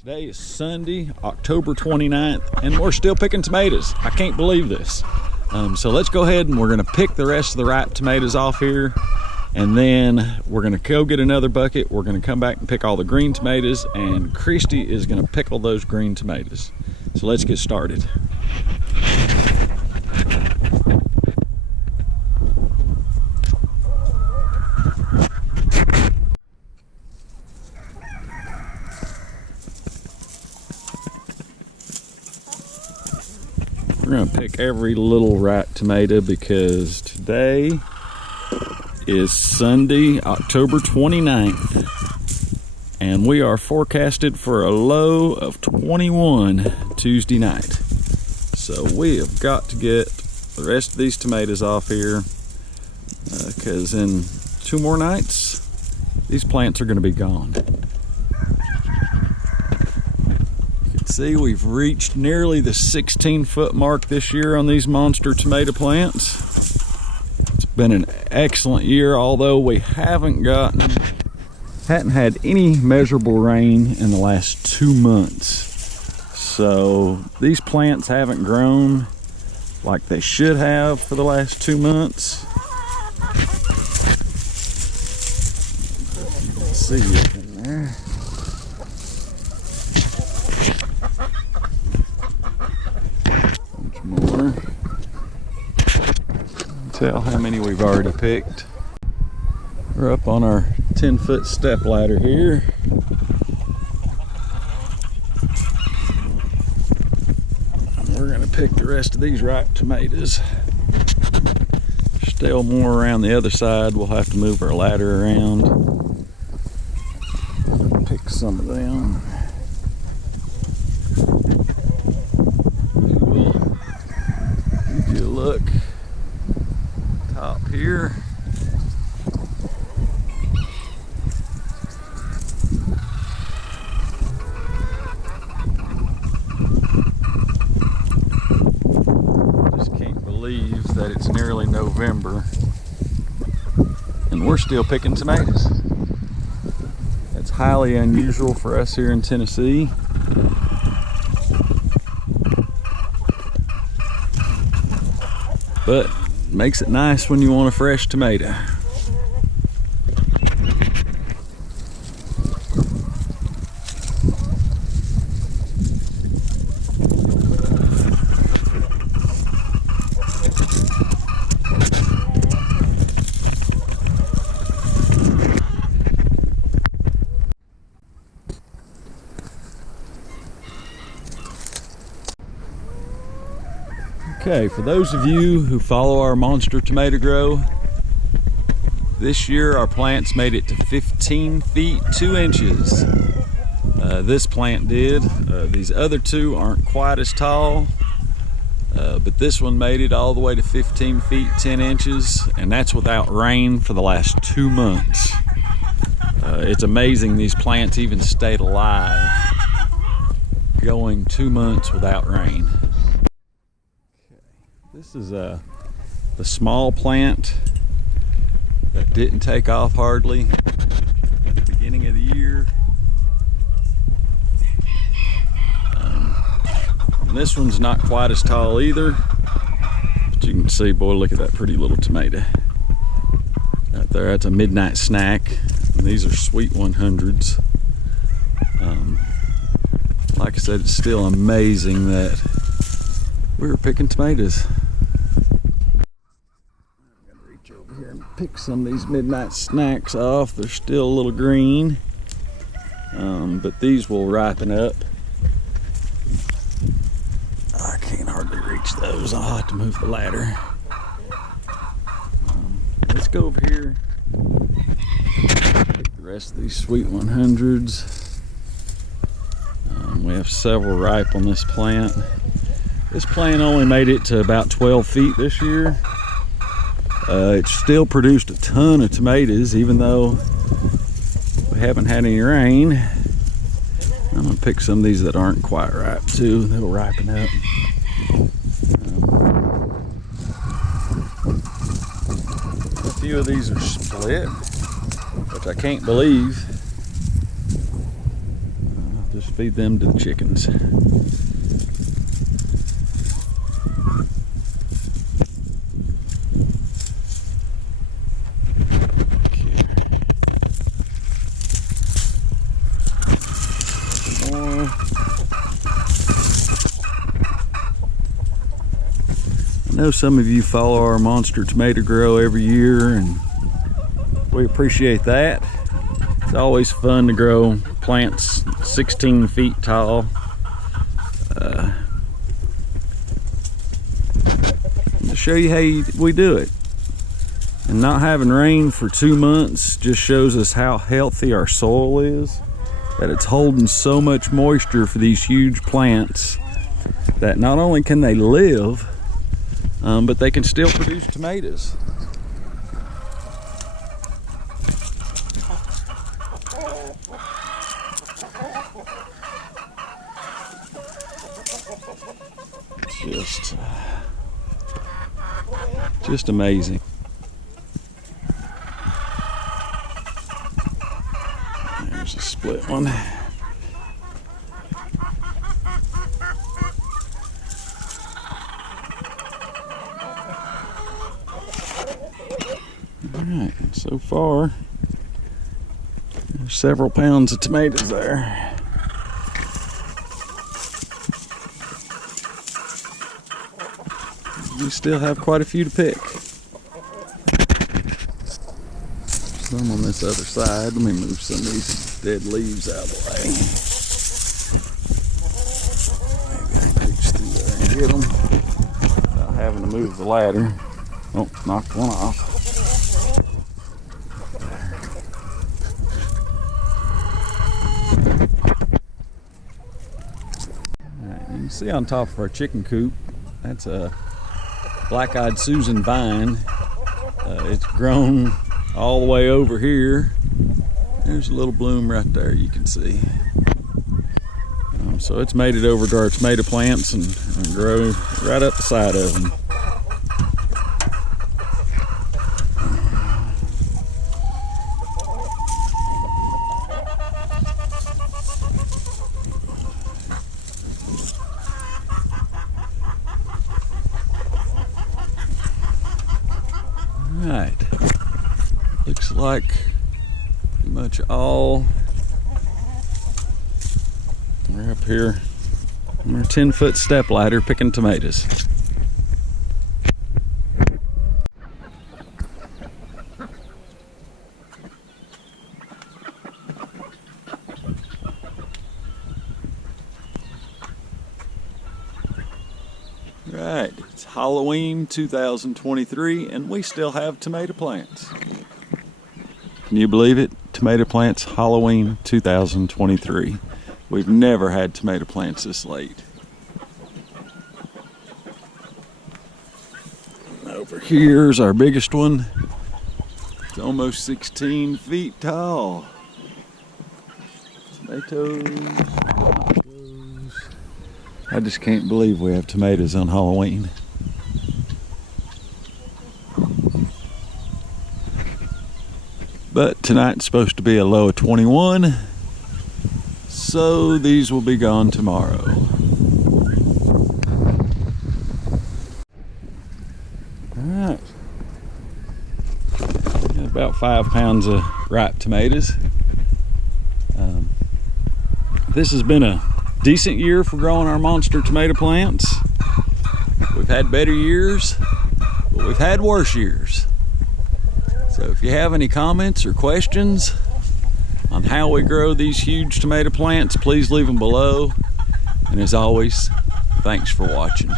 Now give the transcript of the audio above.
Today is Sunday, October 29th, and we're still picking tomatoes. I can't believe this. So let's go ahead and we're gonna pick the rest of the ripe tomatoes off here, and then we're gonna go get another bucket. We're gonna come back and pick all the green tomatoes, and Christy is gonna pickle those green tomatoes. So let's get started. We're gonna pick every little ripe tomato because today is Sunday, October 29th, and we are forecasted for a low of 21 Tuesday night. So we have got to get the rest of these tomatoes off here because in 2 more nights, these plants are gonna be gone. See, we've reached nearly the 16-foot mark this year on these monster tomato plants. It's been an excellent year, although we hadn't had any measurable rain in the last 2 months. So these plants haven't grown like they should have for the last 2 months. You can see it in there. More. Tell how many we've already picked. We're up on our 10-foot step ladder here. We're gonna pick the rest of these ripe tomatoes. Still more around the other side. We'll have to move our ladder around. Pick some of them. Look, top here. Just can't believe that it's nearly November and we're still picking tomatoes. That's highly unusual for us here in Tennessee. But makes it nice when you want a fresh tomato. Okay, for those of you who follow our monster tomato grow, this year our plants made it to 15 feet 2 inches. This plant did. These other two aren't quite as tall, but this one made it all the way to 15 feet 10 inches, and that's without rain for the last 2 months. It's amazing these plants even stayed alive, going 2 months without rain. This is the small plant that didn't take off hardly at the beginning of the year. And this one's not quite as tall either, but you can see, boy, look at that pretty little tomato. Right there, that's a midnight snack. And these are sweet 100s. Like I said, it's still amazing that we were picking tomatoes. Here and pick some of these midnight snacks off. They're still a little green, but these will ripen up. I can't hardly reach those. I'll have to move the ladder. Let's go over here, pick the rest of these sweet 100s. We have several ripe on this plant. This plant only made it to about 12 feet this year. It's still produced a ton of tomatoes, even though we haven't had any rain. I'm gonna pick some of these that aren't quite ripe too. They'll ripen up. A few of these are split, which I can't believe. Just feed them to the chickens. I know some of you follow our monster tomato grow every year, and we appreciate that. It's always fun to grow plants 16 feet tall. To show you how we do it. And not having rain for 2 months just shows us how healthy our soil is, that it's holding so much moisture for these huge plants that not only can they live, but they can still produce tomatoes. Just amazing. There's a split one. Alright, so far there's several pounds of tomatoes there. We still have quite a few to pick. Some on this other side. Let me move some of these dead leaves out of the way. Maybe I can reach through there and get them without having to move the ladder. Oh, knocked one off. Right, you can see on top of our chicken coop, that's a black-eyed Susan vine. It's grown all the way over here. There's a little bloom right there you can see. So it's made it over to our tomato plants and grow right up the side of them. Right, looks like pretty much all. We're up here on our 10-foot step ladder picking tomatoes. Right, it's Halloween 2023 and we still have tomato plants. Can you believe it? Tomato plants, Halloween 2023. We've never had tomato plants this late. Over here's our biggest one. It's almost 16 feet tall. Tomatoes. I just can't believe we have tomatoes on Halloween. But tonight's supposed to be a low of 21, so these will be gone tomorrow. Alright. Got about 5 pounds of ripe tomatoes. This has been a decent year for growing our monster tomato plants. We've had better years, but we've had worse years. So if you have any comments or questions on how we grow these huge tomato plants, please leave them below. And as always, thanks for watching.